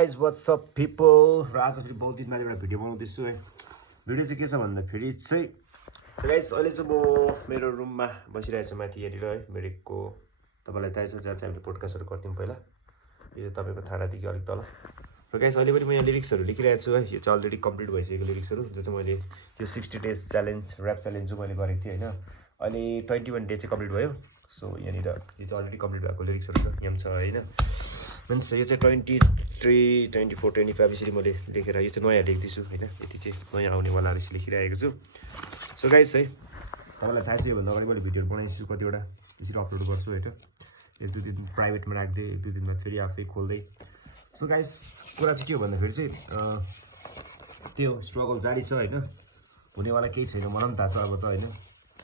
Guys what's up people र आज फेरि बहुत दिन बाद एउटा भिडियो बनाउँदैछु है। भिडियो चाहिँ के छ भन्दाखेरि चाहिँ गाइज अहिले चाहिँ म मेरो रुममा बसिरहेको छु माथि यहाँनिर है। मेरेको तपाईँलाई थाहा छ जहाँ चाहिँ हामीले पोडकास्टहरू गर्थ्यौँ पहिला। यो चाहिँ तपाईँको थाडादेखि अलिक तल र गाइज अहिले पनि म यहाँ लिरिक्सहरू लेखिरहेको छु है। यो चाहिँ अलरेडी कम्प्लिट भइसकेको लिरिक्सहरू जो चाहिँ मैले यो 60 डेज च्यालेन्ज ऱ्याप च्यालेन्ज जो मैले गरेको थिएँ होइन। अहिले 21 डे चाहिँ कम्प्लिट भयो। सो यहाँनिर यो चाहिँ अलरेडी कम्प्लिट भएको लिरिक्सहरू छ यहाँ छ होइन। मिन्स यो चाहिँ 23, 24, 25 यसरी मैले लेखेर यो चाहिँ नयाँ लेख्दैछु होइन। यति चाहिँ नयाँ आउनेवालाहरू चाहिँ लेखिरहेको छु। सो गाइस है तपाईँलाई थाहा छ योभन्दा अगाडि मैले भिडियोहरू बनाइदिन्छु कतिवटा यसरी अपलोड गर्छु होइन। एक दुई दिन प्राइभेटमा राख्दै एक दुई दिनमा फेरि आफै खोल्दै। सो गाइस कुरा चाहिँ के हो भन्दाखेरि चाहिँ त्यो स्ट्रगल जारी छ होइन। हुनेवाला केही छैन मलाई पनि थाहा छ अब त होइन।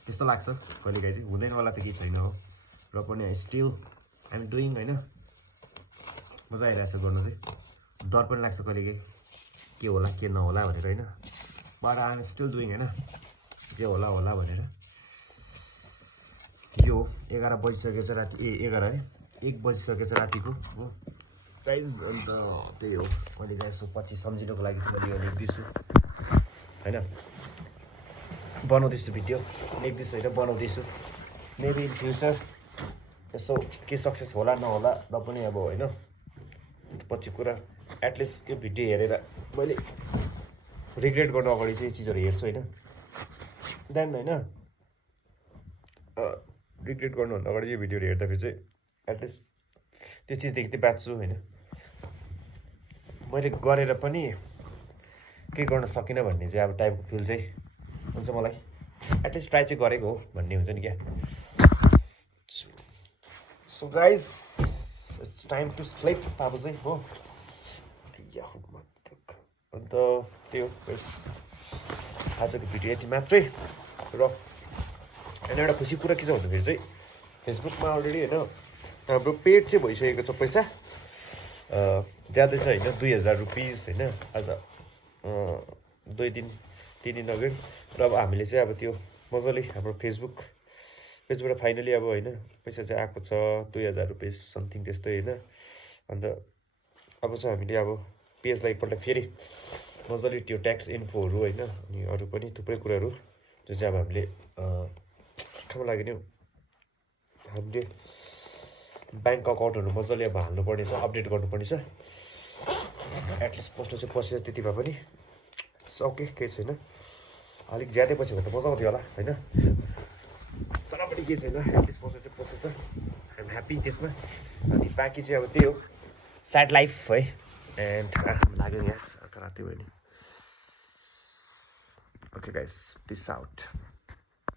त्यस्तो लाग्छ कहिलेकाहीँ चाहिँ हुँदैनवाला त केही छैन हो। र पनि स्टिल आइएम डुइङ होइन। मजा आइरहेको छ गर्नु चाहिँ। डर पनि लाग्छ कहिलेकाहीँ के होला के नहोला भनेर होइन। बट आइएम स्टिल डुइङ होइन। जे होला होला भनेर। यो 11 बजिसकेछ राति 11 है 1 बजिसकेछ रातिको हो गाइज। अन्त त्यही हो मैले चाहिँ यसो पछि सम्झिनुको लागि चाहिँ मैले यो लेख्दैछु होइन। बनाउँदैछु भिडियो लेख्दैछु होइन बनाउँदैछु। मेबी इन फ्युचर यसो के सक्सेस होला नहोला र पनि अब होइन पछि कुरा एटलिस्ट यो भिडियो हेरेर मैले रिग्रेट गर्नु अगाडि चाहिँ चिजहरू हेर्छु होइन। देन होइन रिग्रेट गर्नुभन्दा अगाडि यो भिडियोहरू हेर्दाखेरि चाहिँ एटलिस्ट त्यो चिजदेखि चाहिँ बाँच्छु होइन। मैले गरेर पनि केही गर्न सकिनँ भन्ने चाहिँ अब टाइपको फिल चाहिँ हुन्छ मलाई। एटलिस्ट ट्राई चाहिँ गरेको हो भन्ने हुन्छ नि क्या। So guys it's time to sleep अब चाहिँ हो। अन्त त्यही हो आजको भिडियो यति मात्रै। र होइन एउटा खुसी कुरा के छ भन्दाखेरि चाहिँ फेसबुकमा अलरेडी होइन हाम्रो पेड चाहिँ भइसकेको छ। पैसा ज्यादा चाहिँ होइन 2000 रुपिस होइन। आज 2 दिन 3 दिन अगाडि र अब हामीले चाहिँ अब त्यो मजाले हाम्रो फेसबुक पेजबाट फाइनली अब होइन पैसा चाहिँ आएको छ 2000 रुपिस समथिङ त्यस्तै होइन। अन्त अब चाहिँ हामीले अब पेजलाई एकपल्ट फेरि मजाले त्यो ट्याक्स इन्फोहरू होइन अनि अरू पनि थुप्रै कुराहरू जुन चाहिँ अब हामीले खामा लाग्यो नि हामीले ब्याङ्क अकाउन्टहरू मजाले अब हाल्नुपर्ने छ अपडेट गर्नुपर्ने छ। एटलिस्ट पस्नु चाहिँ पसेर त्यति भए पनि सके केही छैन। अलिक ज्यादै पछि भने त मजा आउँथ्यो होला होइन। तर पनि केही छैन एटलिस्ट पस्नु चाहिँ पसेछ। आइएम ह्याप्पी त्यसमा। अनि बाँकी चाहिँ अब त्यही हो स्याड लाइफ है। एन्ड लाग्यो यहाँ राति भयो नि। Okay guys peace out.